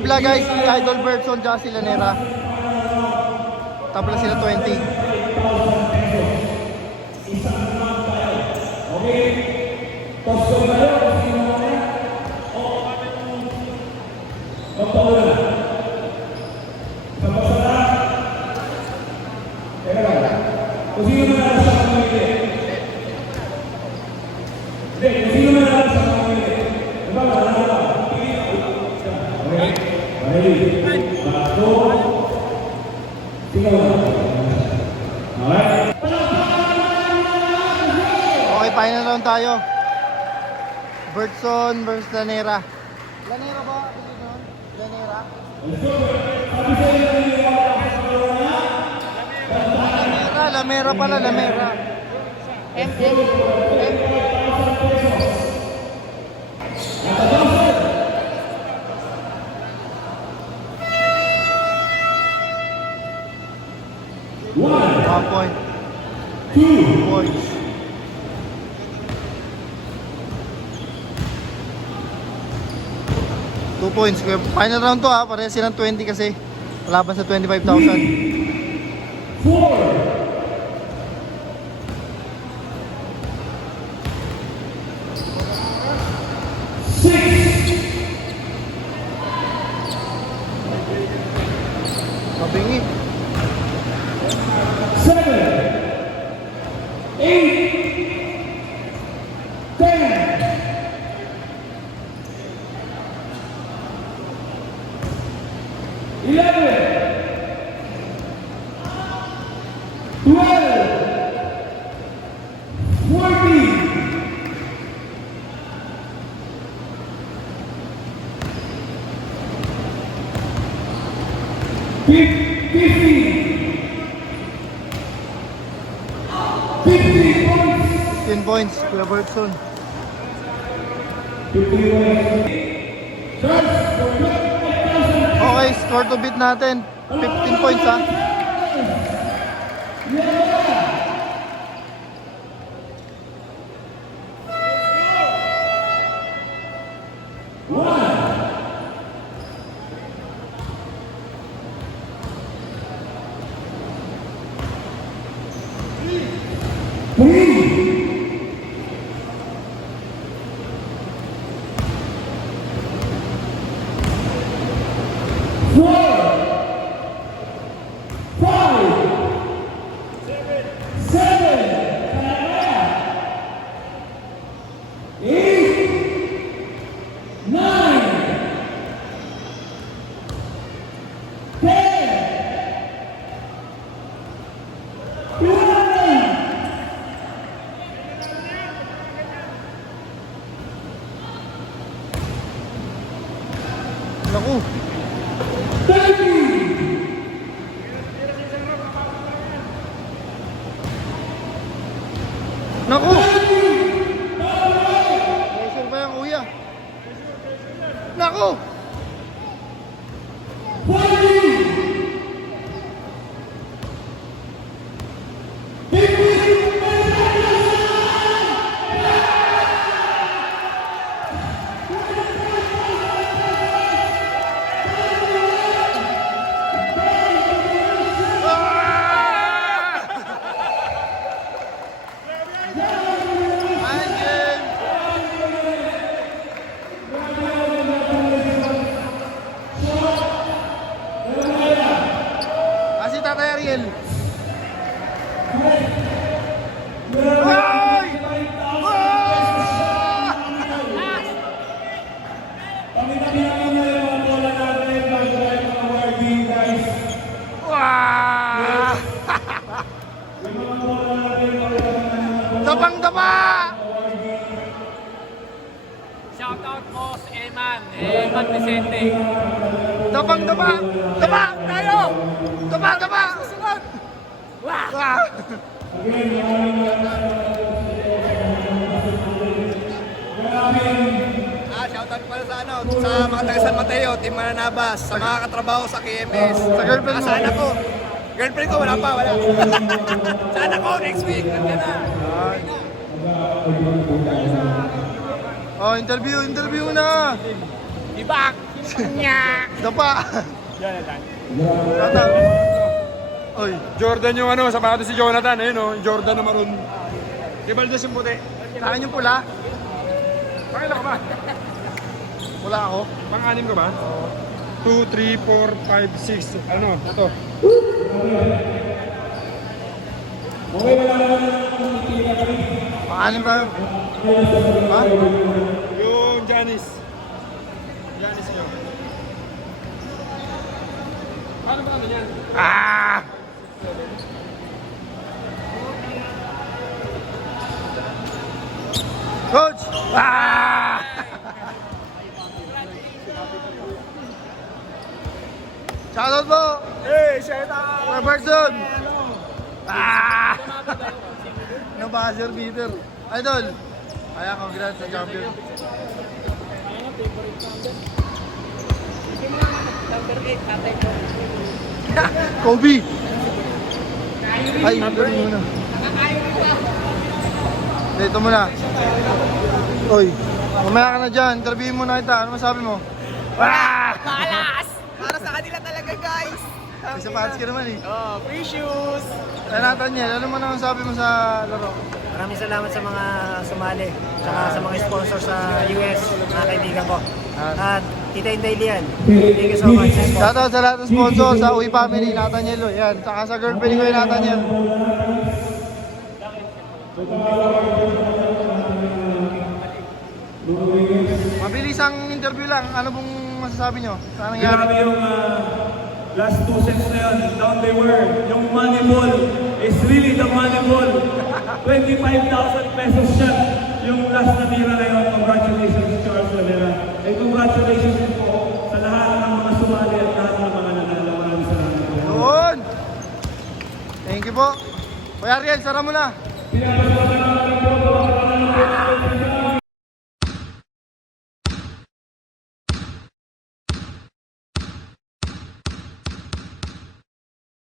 tabla guys, si Idol Bertson tsaka si Lanera. Tabla sila 20. Okay, final round tayo. Bertson versus Lanera. Lanera ba? Lanera? Lamera pala, Lamera. MM. One point. 2 points. Two points. Final round to ha. Parehas silang 20 kasi. Laban sa 25,000. 4. Mabingi. 7, 8, 10. Points, Kuya Bertson. Okay, score to beat natin. 15 points ha. Naku. Naku. Pressure ba yan, kuya? Naku. Dabang-daba! Shoutout mo sa Eman Vicente. Dabang-daba! Daba! Tayo! Daba! Susunod! Wah! Shoutout pala sa sa mga taga San Mateo, Team Mananabas, sa mga katrabaho sa KMS. Sa girlfriend mo. Sana ko. Girlfriend ko, wala pa. Sana ko, next week. Nandiyan na. Oh, interview na! Ibak! Dapa. Jonathan. Tata. Oy. Jordan yung ano, sapatos si Jonathan, ayun oh, yung Jordan na maroon. Di Baldos yung puti. Sa akin yung pula. Pakila ka ba? Pula ako. Pang-anim ka ba? 2, 3, 4, 5, 6. Ano? Ito. Paanin ba? Ha? Yung Janice. Janice nyo. Paano ba naman yan? Ah! Coach! Ah! Shoutout po! Hey, shout out! Robertson! Ah! No buzzer beater. Idol! Kaya congrats sa champion. Kobe! Ay, ito muna. Dito muna. Oy, mamaya ka na dyan. Interviewin mo na kita. Ano masabi mo? Ah! Para sa kanila talaga, guys. May sapatos ka naman eh. Oh, free shoes. Kaya Nathaniel, ano man ang sabi mo sa laro? Maraming salamat sa mga sumali, saka sa mga sponsor sa US, mga kaibigan ko. At Tita Inday Lian, thank you so much. Shoutout sa lahat ng sponsor sa Uy Family, Nathaniel. Yan, saka sa girlfriend ko yung Nathaniel. Mabilis ang interview lang. Ano pong masasabi nyo? Sa nangyari? Grabe yung last 2 sets na yun, down they were. Yung money ball is really the money ball. 25,000 pesos shot yung last na tira na yun. Congratulations, Charles Valera. And congratulations din po sa lahat ng mga sumali at lahat ng mga nanalo. Maraming salamat po. Yun! Thank you po. Kuya Ariel, sara mo na. Pinapasalamatan po